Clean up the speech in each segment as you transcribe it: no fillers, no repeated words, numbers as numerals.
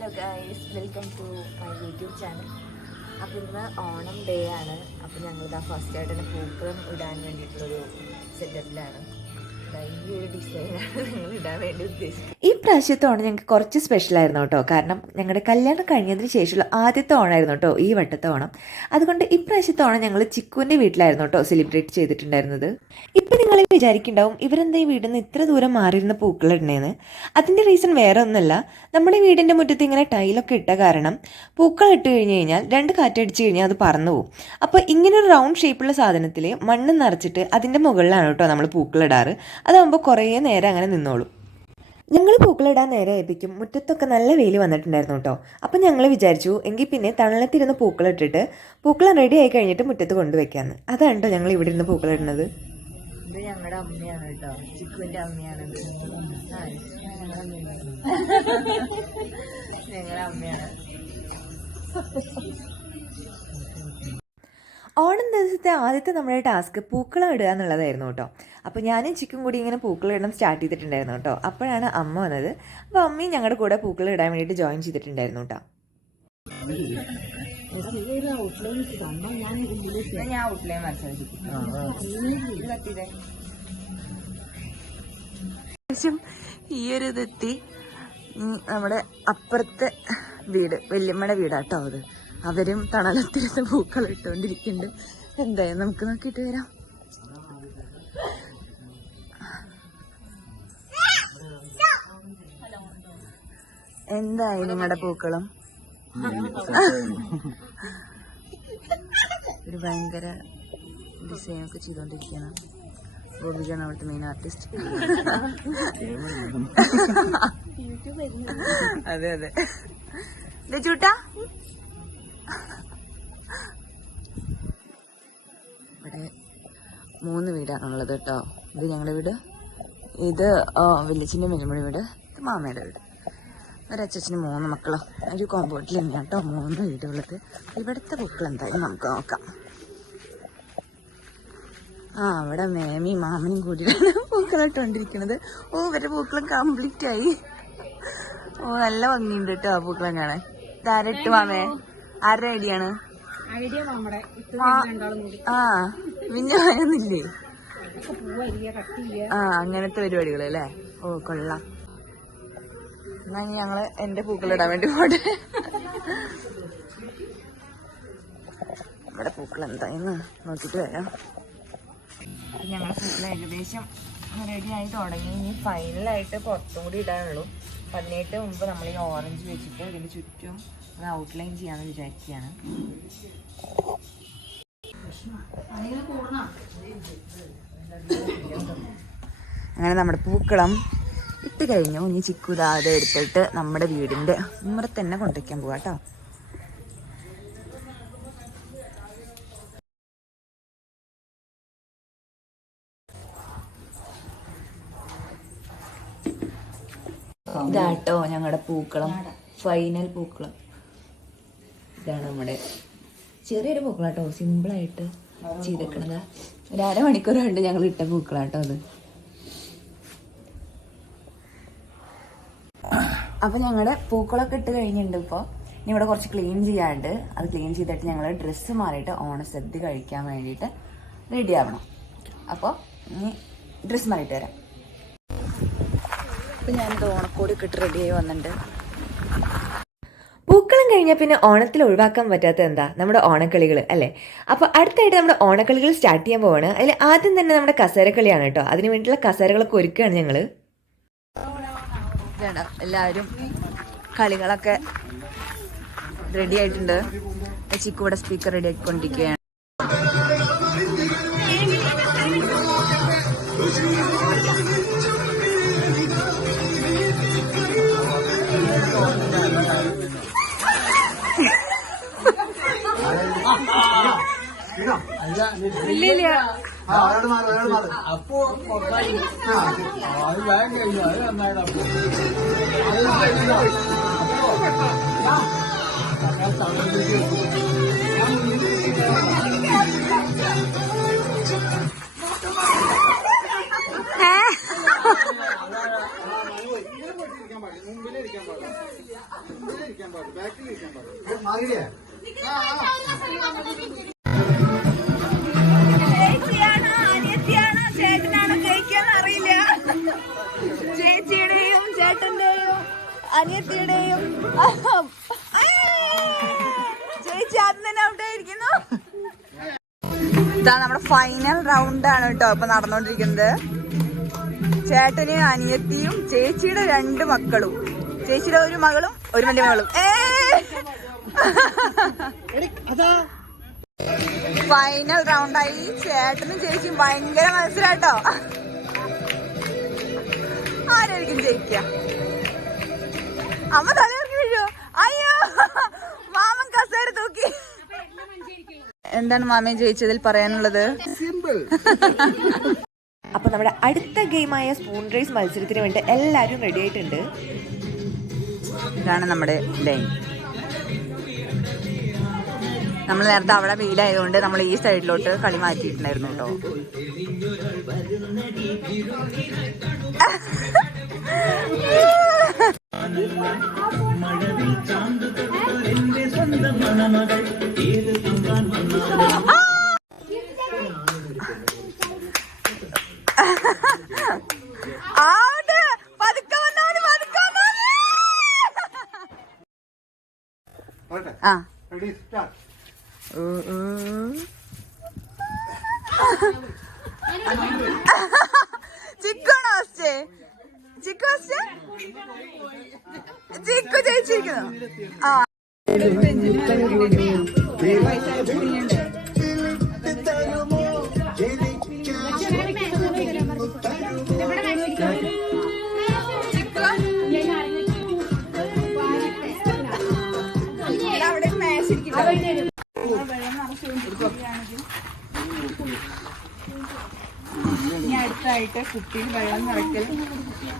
Hello guys, welcome to my YouTube channel. അപ്പോൾ ഇന്ന് Onam day ആണ്. അപ്പോൾ ഞങ്ങളിതാ ഫസ്റ്റ് ആയിട്ട് തന്നെ പൂക്കളം ഇടാൻ വേണ്ടിയിട്ടുള്ളൊരു സെറ്റപ്പിലാണ്. ഈ ഒരു ഡിസൈനാണ് ഞങ്ങൾ ഇടാൻ വേണ്ടി ഉദ്ദേശിച്ചത്. ഈ പ്രാവശ്യത്തെ ഓണം ഞങ്ങൾക്ക് കുറച്ച് സ്പെഷ്യലായിരുന്നു കേട്ടോ. കാരണം ഞങ്ങളുടെ കല്യാണം കഴിഞ്ഞതിന് ശേഷമുള്ള ആദ്യത്തെ ഓണമായിരുന്നു കേട്ടോ ഈ വട്ടത്തെ ഓണം. അതുകൊണ്ട് ഇപ്രാവശ്യത്തെ ഓണം ഞങ്ങൾ ചിക്കുവിൻ്റെ വീട്ടിലായിരുന്നു കേട്ടോ സെലിബ്രേറ്റ് ചെയ്തിട്ടുണ്ടായിരുന്നത്. ഇപ്പം നിങ്ങൾ വിചാരിക്കുന്നുണ്ടാവും ഇവരെന്താ ഈ വീടിൽ നിന്ന് ഇത്ര ദൂരം മാറിയിരുന്ന പൂക്കളിടണേന്ന്. അതിൻ്റെ റീസൺ വേറെ ഒന്നുമല്ല, നമ്മുടെ വീടിൻ്റെ മുറ്റത്ത് ഇങ്ങനെ ടൈലൊക്കെ ഇട്ട കാരണം പൂക്കൾ ഇട്ട് കഴിഞ്ഞ് കഴിഞ്ഞാൽ രണ്ട് കാറ്റടിച്ച് കഴിഞ്ഞാൽ അത് പറന്നു പോകും. അപ്പോൾ ഇങ്ങനൊരു റൗണ്ട് ഷേപ്പുള്ള സാധനത്തിൽ മണ്ണ് നിറച്ചിട്ട് അതിൻ്റെ മുകളിലാണ് കേട്ടോ നമ്മൾ പൂക്കളിടാറ്. അതാകുമ്പോൾ കുറേ നേരം അങ്ങനെ നിന്നോളും. ഞങ്ങൾ പൂക്കളിടാൻ നേരെ ഏൽപ്പിക്കും. മുറ്റത്തൊക്കെ നല്ല വെയിൽ വന്നിട്ടുണ്ടായിരുന്നു കേട്ടോ. അപ്പം ഞങ്ങൾ വിചാരിച്ചു എങ്കിൽ പിന്നെ തണലത്തിരുന്ന് പൂക്കളിട്ടിട്ട് പൂക്കളം റെഡി ആയി കഴിഞ്ഞിട്ട് മുറ്റത്ത് കൊണ്ടുവയ്ക്കാമെന്ന്. അതാണ് കേട്ടോ ഞങ്ങൾ ഇവിടെ ഇരുന്ന് പൂക്കളിടുന്നത്. ഇത് ഞങ്ങളുടെ അമ്മയാണ് കേട്ടോ, ചിക്കുവിൻ്റെ അമ്മയാണ്. ഞങ്ങളുടെ അമ്മയാണ്. ഓണം ദിവസത്തെ ആദ്യത്തെ നമ്മുടെ ടാസ്ക് പൂക്കളം ഇടുക എന്നുള്ളതായിരുന്നു കേട്ടോ. അപ്പോൾ ഞാനും ചിക്കും കൂടി ഇങ്ങനെ പൂക്കളം ഇടണം സ്റ്റാർട്ട് ചെയ്തിട്ടുണ്ടായിരുന്നു കേട്ടോ. അപ്പോഴാണ് അമ്മ വന്നത്. അപ്പോൾ അമ്മയും ഞങ്ങളുടെ കൂടെ പൂക്കളം ഇടാൻ വേണ്ടിയിട്ട് ജോയിൻ ചെയ്തിട്ടുണ്ടായിരുന്നു കേട്ടോ. ഞാൻ ഔട്ട്ലൈൻ ഏകദേശം ഈ ഒരു ഇതെത്തി. നമ്മുടെ അപ്പുറത്തെ വീട് വല്യമ്മയുടെ വീടാട്ടോ അത്. അവരും തണലത്തിരുന്ന് പൂക്കൾ ഇട്ടുകൊണ്ടിരിക്കുന്നുണ്ട്. എന്തായാലും നമുക്ക് നോക്കിയിട്ട് വരാം. എന്തായി നിങ്ങളുടെ പൂക്കളം? ഒരു ഭയങ്കര ഡിസൈൻ ഒക്കെ ചെയ്തോണ്ടിരിക്കുകയാണ്. ഗോപിജാണ് അവിടുത്തെ മെയിൻ ആർട്ടിസ്റ്റ്. അതെ അതെ ചൂട്ടാ. ഇവിടെ 3 വീടാണുള്ളത് കേട്ടോ. ഇത് ഞങ്ങളുടെ വീട്, ഇത് വലിയച്ഛൻ്റെ വലിയമ്മയുടെ വീട്, ഇത് മാമയുടെ വീട്. ഒരച്ഛന് 3 മക്കളോ. ഒരു കോമ്പൗണ്ടിൽ തന്നെയാണ് കേട്ടോ 3 വീടുള്ളത്. ഇവിടുത്തെ പൂക്കൾ എന്തായാലും നമുക്ക് നോക്കാം. അവിടെ മേമയും മാമനും കൂടിയാണ് പൂക്കളിട്ടുകൊണ്ടിരിക്കുന്നത്. ഇവരുടെ പൂക്കളം കംപ്ലീറ്റ് ആയി. നല്ല ഭംഗിയുണ്ട് കേട്ടോ പൂക്കളം കാണാൻ. ഇതാരട്ട് മാമേ? ആരുടെ ഐഡിയാണ്? പിന്നെ വേണമെന്നില്ലേ? അങ്ങനത്തെ പരിപാടികൾ അല്ലേ? കൊള്ളാം. എന്നാ ഞങ്ങള് എന്റെ പൂക്കളിടാൻ വേണ്ടി പോട്ടെ. ഇവിടെ പൂക്കൾ എന്തായെന്ന് നോക്കിട്ട് വരാം. ഞങ്ങളെ പൂക്കൾ ഏകദേശം റെഡി ആയി തുടങ്ങി. ഇനി ഫൈനലായിട്ട് പുറത്തും കൂടി ഇടാനുള്ളൂ. 18 മുമ്പ് നമ്മൾ ഈ ഓറഞ്ച് വെച്ചിട്ട് ഇതിന് ചുറ്റും അത് ഔട്ട്ലൈൻ ചെയ്യാന്ന് വിചാരിക്കുകയാണ്. അങ്ങനെ നമ്മുടെ പൂക്കളം ഇട്ട് കഴിഞ്ഞു. ഇനി ചിക്കുതാതെ എടുത്തിട്ട് നമ്മുടെ വീടിന്റെ ഉമ്മറത്ത് തന്നെ കൊണ്ടുവയ്ക്കാൻ പോവാ കേട്ടോ. ഇതാട്ടോ ഞങ്ങളുടെ പൂക്കളം, ഫൈനൽ പൂക്കളം. ഇതാണ് നമ്മുടെ ചെറിയൊരു പൂക്കളാട്ടോ, സിമ്പിളായിട്ട് ചെയ്തേക്കണത്. ഒരു അരമണിക്കൂർ കൊണ്ട് ഞങ്ങൾ ഇട്ട പൂക്കളാട്ടോ അത്. അപ്പൊ ഞങ്ങളുടെ പൂക്കളൊക്കെ ഇട്ട് കഴിഞ്ഞിട്ടുണ്ട്. ഇപ്പോൾ ഇനി ഇവിടെ കുറച്ച് ക്ലീൻ ചെയ്യാണ്ട്, അത് ക്ലീൻ ചെയ്തിട്ട് ഞങ്ങൾ ഡ്രസ്സ് മാറിയിട്ട് ഓണസദ്യ കഴിക്കാൻ വേണ്ടിയിട്ട് റെഡി ആവണം. അപ്പോൾ ഇനി ഡ്രസ്സ് മാറിയിട്ട് വരാം. അപ്പം ഞാനിത് ഓണക്കോടിയൊക്കെ ഇട്ട് റെഡിയായി വന്നിട്ടുണ്ട്. പൂക്കളം കഴിഞ്ഞാൽ പിന്നെ ഓണത്തിൽ ഒഴിവാക്കാൻ പറ്റാത്ത എന്താ? നമ്മുടെ ഓണക്കളികൾ അല്ലേ? അപ്പോൾ അടുത്തായിട്ട് നമ്മുടെ ഓണക്കളികൾ സ്റ്റാർട്ട് ചെയ്യാൻ പോവാണ്. അതിൽ ആദ്യം തന്നെ നമ്മുടെ കസേരക്കളിയാണ് കേട്ടോ. അതിന് വേണ്ടിയിട്ടുള്ള കസേരകളൊക്കെ ഒരുക്കുകയാണ് ഞങ്ങൾ. എല്ലാവരും കളികളൊക്കെ റെഡി ആയിട്ടുണ്ട്. ചിക്കുവിടെ സ്പീക്കർ റെഡി ആക്കിക്കൊണ്ടിരിക്കുകയാണ്. ഇല്ല അപ്പോ ചേച്ചിയാണോ അനിയത്തിയാണോ ചേട്ടനാണോ ജയിക്കാന്ന് അറിയില്ല. ചേച്ചിയുടെയും ചേട്ടന്റെയും അനിയത്തിയുടെയും ചേച്ചി ആദ്യം തന്നെ ഔട്ട് ആയിരിക്കുന്നു. ഇതാ നമ്മുടെ ഫൈനൽ റൗണ്ട് ആണ് കേട്ടോ ഇപ്പൊ നടന്നുകൊണ്ടിരിക്കുന്നത്. ചേട്ടനെയും അനിയത്തിയും ചേച്ചിയുടെ 2 മക്കളും, ചേച്ചിയുടെ 1 മകളും 1 വലിയ മകളും. ഫൈനൽ റൗണ്ടായി. ചേട്ടനും ചേച്ചിയും ഭയങ്കര മത്സരാട്ടോ. ആരായിരിക്കും ജയിക്ക? അമ്മ തലയിറക്കി വീഴോ? അയ്യോ, മാമൻ കസേര തൂക്കി. എന്താണ് മാമയെ ജയിച്ചതിൽ പറയാനുള്ളത്? അപ്പൊ നമ്മുടെ അടുത്ത ഗെയിമായ സ്പൂൺ റേസ് മത്സരത്തിന് വേണ്ടി എല്ലാരും റെഡി ആയിട്ടുണ്ട്. ഇതാണ് നമ്മുടെ ലൈൻ. നമ്മൾ നേരത്തെ അവിടെ വെയിലായതുകൊണ്ട് നമ്മൾ ഈ സൈഡിലോട്ട് കളി മാറ്റിയിട്ടുണ്ടായിരുന്നു കേട്ടോ. ആ ചിക്കു ജയിച്ചിരിക്കുന്നു. ആ ഇനി അടുത്തായിട്ട് കുപ്പിയിൽ വെള്ളം നിറയ്ക്കൽ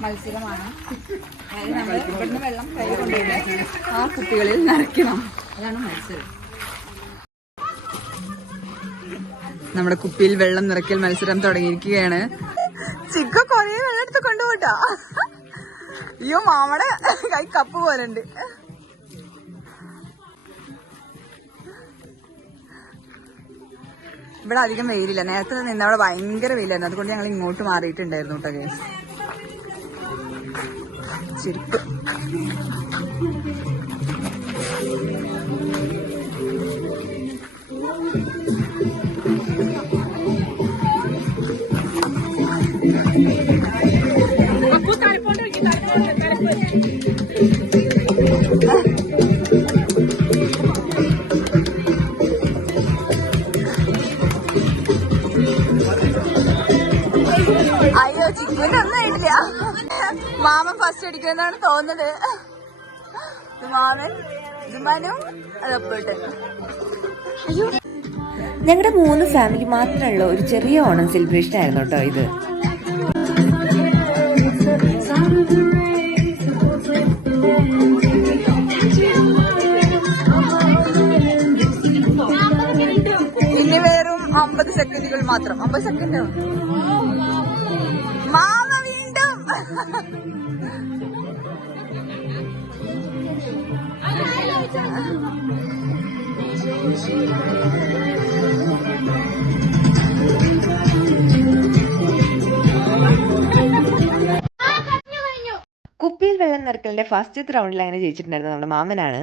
മത്സരമാണ്. അതായത് നമ്മൾ ഇവിടുന്ന് വെള്ളം കൈ കൊണ്ടുപോയിട്ട് ആ കുപ്പികളിൽ നിറയ്ക്കണം. അതാണ് മത്സരം. നമ്മുടെ കുപ്പിയിൽ വെള്ളം നിറയ്ക്കൽ മത്സരം തുടങ്ങിയിരിക്കുകയാണ്. ചിക്ക കൊറേ വെള്ളം എടുത്ത് കൊണ്ടുപോട്ടാ. അയ്യോ, മാമയുടെ കൈ കപ്പ് പോലെ ഉണ്ട്. ഇവിടെ അധികം വെയിലില്ല. നേരത്തെ നിന്ന് അവിടെ ഭയങ്കര വെയിലായിരുന്നു. അതുകൊണ്ട് ഞങ്ങൾ ഇങ്ങോട്ട് മാറിയിട്ടുണ്ടായിരുന്നു കേട്ടോ ഗൈസ്. ചെരുപ്പ് അയ്യോ, ചിക്കുവിനൊന്നും ആയിട്ടില്ല. മാമൻ ഫസ്റ്റ് അടിക്കുമെന്നാണ് തോന്നുന്നത്. മാമൻ ഇതുമാനും അതപ്പോട്ട്. ഞങ്ങളുടെ 3 ഫാമിലി മാത്രമുള്ള ഒരു ചെറിയ ഓണം സെലിബ്രേഷൻ ആയിരുന്നു കേട്ടോ ഇത്. ഇനി വെറും 50 സെക്കൻഡുകൾ മാത്രം. 50 സെക്കൻഡ്. മാമ വീണ്ടും കുപ്പിയിൽ വെള്ളം നിറക്കലിന്റെ ഫസ്റ്റ് റൗണ്ടിൽ അങ്ങനെ ജയിച്ചിട്ടുണ്ടായിരുന്നു നമ്മുടെ മാമനാണ്.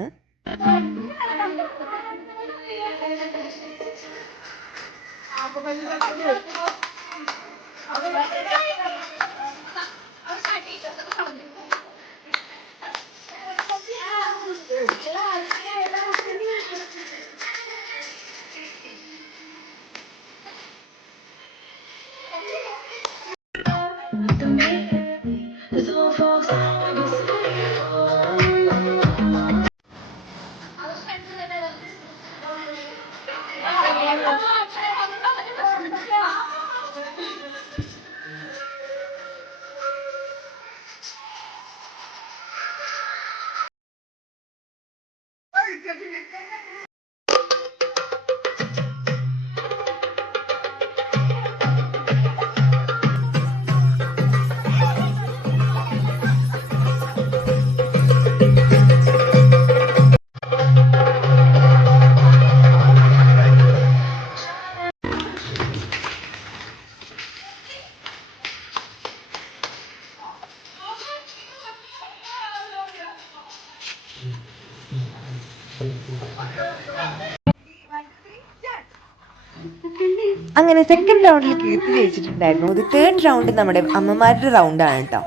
അങ്ങനെ സെക്കൻഡ് റൗണ്ടിൽ കീർത്തി ജയിച്ചിട്ടുണ്ടായിരുന്നു. ഇത് തേർഡ് റൗണ്ട് നമ്മുടെ അമ്മമാരുടെ റൗണ്ടാണ് കേട്ടോ.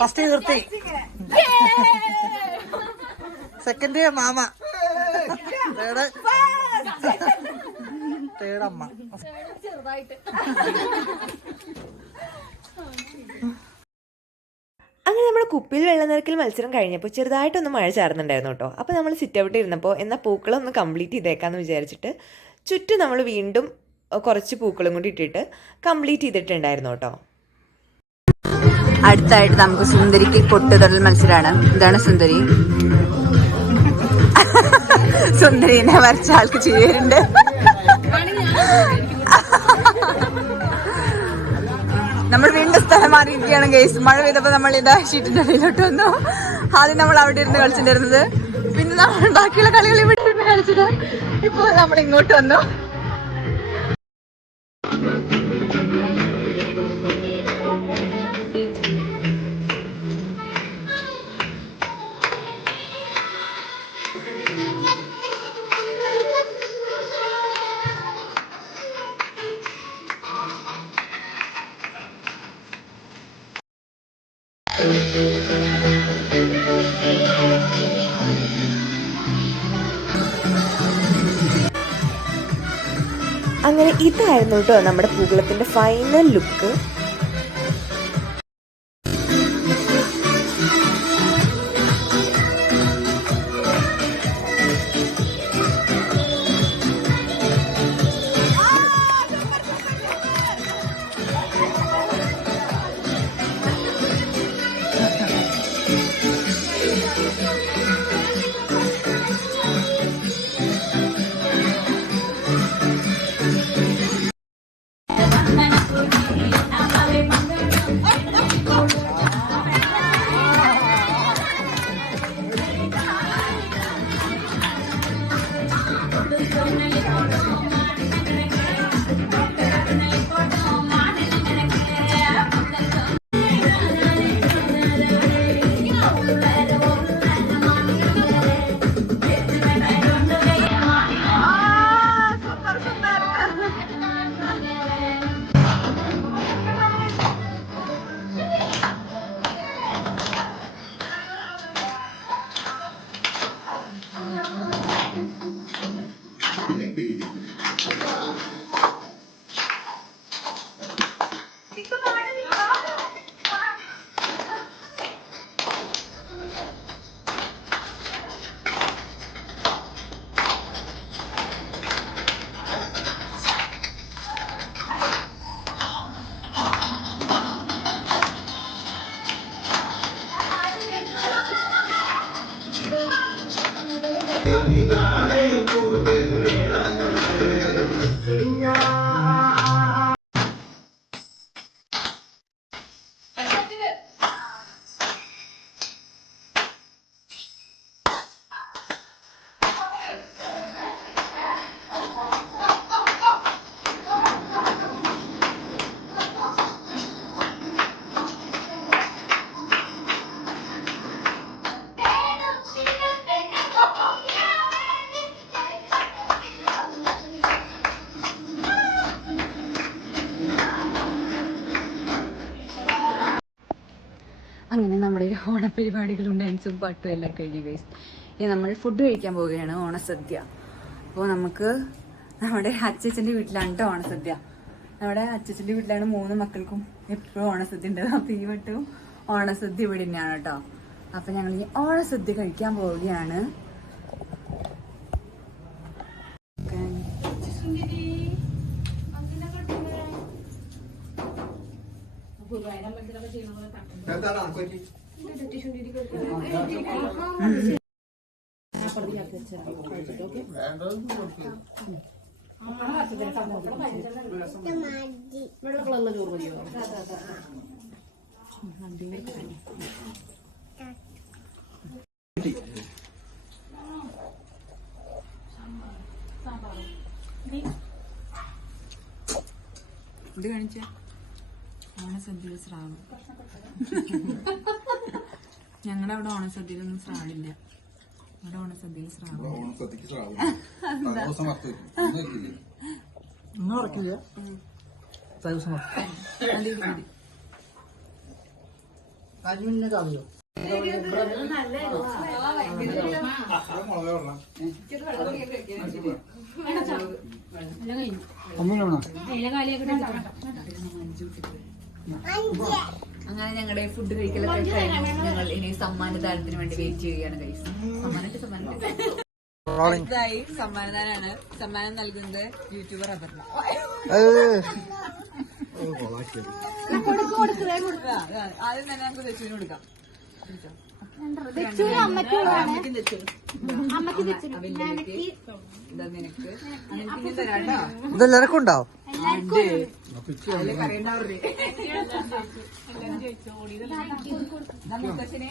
ഫസ്റ്റ് കീർത്തി, സെക്കൻഡ് മാമ, തേർഡ് അമ്മ. അങ്ങനെ നമ്മുടെ കുപ്പിയിൽ വെള്ളം നിറക്കൽ മത്സരം കഴിഞ്ഞപ്പോൾ ചെറുതായിട്ടൊന്ന് മഴ ചാറുന്നുണ്ടായിരുന്നു കേട്ടോ. അപ്പോൾ നമ്മൾ സിറ്റ് ഔട്ട് ഇരുന്നപ്പോൾ എന്നാൽ പൂക്കളം ഒന്ന് കംപ്ലീറ്റ് ചെയ്തേക്കാമെന്ന് വിചാരിച്ചിട്ട് ചുറ്റും നമ്മൾ വീണ്ടും കുറച്ച് പൂക്കളും കൂടി ഇട്ടിട്ട് കംപ്ലീറ്റ് ചെയ്തിട്ടുണ്ടായിരുന്നു കേട്ടോ. അടുത്തായിട്ട് നമുക്ക് സുന്ദരിക്ക് പൊട്ടുതൊടൽ മത്സരമാണ്. ഇതാണ് സുന്ദരി. സുന്ദരീനെ വരച്ച ആൾക്ക് ചെയ്യുന്നുണ്ട്. നമ്മൾ വീണ്ടും സ്ഥലം മാറിയിരിക്കുകയാണ് ഗൈസ്. മഴ പെയ്തപ്പോൾ നമ്മൾ ഇതാ ഷീറ്റിന്റെ അടിയിലോട്ട് വന്നു. ആദ്യം നമ്മൾ അവിടെ ഇരുന്ന് കളിച്ചിട്ടുണ്ടായിരുന്നത്, പിന്നെ നമ്മൾ ബാക്കിയുള്ള കളികൾ ഇവിടെ ഇരുന്ന് കളിച്ചത്. ഇപ്പോൾ നമ്മൾ ഇങ്ങോട്ട് വന്നു. അങ്ങനെ ഇതായിരുന്നു കേട്ടോ നമ്മുടെ പൂക്കളത്തിൻ്റെ ഫൈനൽ ലുക്ക്. അങ്ങനെ നമ്മുടെ ഓണപരിപാടികളും ഡാൻസും പാട്ടും എല്ലാം കഴിഞ്ഞു ഗൈസ്. ഇനി നമ്മൾ ഫുഡ് കഴിക്കാൻ പോവുകയാണ്, ഓണസദ്യ. അപ്പോൾ നമുക്ക് നമ്മുടെ അച്ഛച്ചൻ്റെ വീട്ടിലാണ് കേട്ടോ ഓണസദ്യ. നമ്മുടെ അച്ഛച്ചൻ്റെ വീട്ടിലാണ് 3 മക്കൾക്കും എപ്പോഴും ഓണസദ്യ ഉണ്ട്. അപ്പോൾ ഈ വട്ടവും ഓണസദ്യ ഇവിടെ തന്നെയാണ് കേട്ടോ. അപ്പം ഞങ്ങൾ ഇനി ഓണസദ്യ കഴിക്കാൻ പോവുകയാണ്. ഇത് കാണിച്ച ഓണസദ്യയിൽ സ്രാവ്. ഞങ്ങളുടെ അവിടെ ഓണസദ്യയിലൊന്നും സ്രാവില്ല. അവിടെ ഓണസദ്യയിൽ സ്രാവ്. ഒന്നും ഉറക്കില്ല. കരിമിന്നെ കറിയോ? അങ്ങനെ ഞങ്ങളുടെ ഫുഡ് കഴിക്കലൊക്കെ കഴിഞ്ഞു. ഞങ്ങൾ ഇനി സമ്മാനദാനത്തിന് വേണ്ടി വെയിറ്റ് ചെയ്യുകയാണ് ഗൈസ്. അടുത്തതായി സമ്മാനദാനാണ്. സമ്മാനം നൽകുന്നത് യൂട്യൂബർ അപർണ. ആദ്യം തന്നെ നമുക്ക് ദച്ചുവിന് കൊടുക്കാം. ഇതെല്ലാവർക്കും ഉണ്ടാവും. മുത്തച്ഛനെ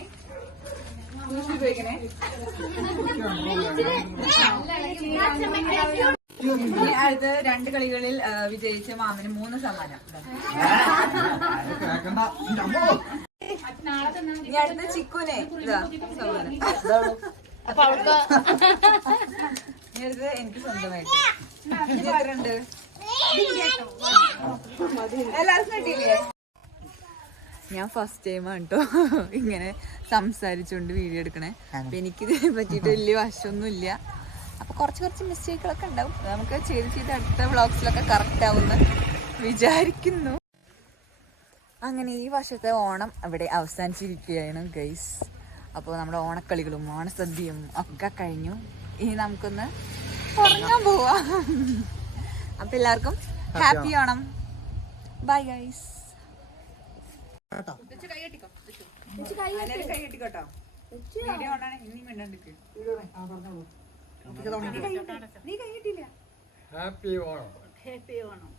ഉപയോഗിക്കണേ. ഇനി അടുത്ത 2 കളികളിൽ വിജയിച്ച മാമിന് 3 സമ്മാനം. ഇനി അടുത്ത ചിക്കുനെ ഇതാ സമ്മാനം. ഇനി അടുത്ത് എനിക്ക് സ്വന്തമായിട്ട്. ഇനി എത്രയുണ്ട്? എല്ലാവർക്കും കിട്ടിയില്ലേ? ഞാൻ ഫസ്റ്റ് ടൈമാണ് കേട്ടോ ഇങ്ങനെ സംസാരിച്ചുകൊണ്ട് വീഡിയോ എടുക്കണേ. അപ്പൊ എനിക്കിതിനെ പറ്റിയിട്ട് വലിയ വശമൊന്നും ഇല്ല. അപ്പൊ കുറച്ച് മിസ്റ്റേക്കുകളൊക്കെ ഉണ്ടാവും. നമുക്ക് ചെയ്ത് അടുത്ത വ്ളോഗ്സിലൊക്കെ കറക്റ്റ് ആവുമെന്ന് വിചാരിക്കുന്നു. അങ്ങനെ ഈ വർഷത്തെ ഓണം അവിടെ അവസാനിച്ചിരിക്കുകയാണ് ഗൈസ്. അപ്പോൾ നമ്മുടെ ഓണക്കളികളും ഓണസദ്യയും ഒക്കെ കഴിഞ്ഞു. ഇനി നമുക്കൊന്ന് ഉറങ്ങാൻ പോവാം. അപ്പൊ എല്ലാവർക്കും ഹാപ്പി ഓണം. Bye guys. കൈ കെട്ടിക്കോട്ടോ. വീഡിയോ ഓണാണ്. ഇനി മിണ്ടാണ്ടിരിക്കും. നീ കൈ കെട്ടിയില്ല. ഹാപ്പി ഓണം. ഹാപ്പി ഓണം.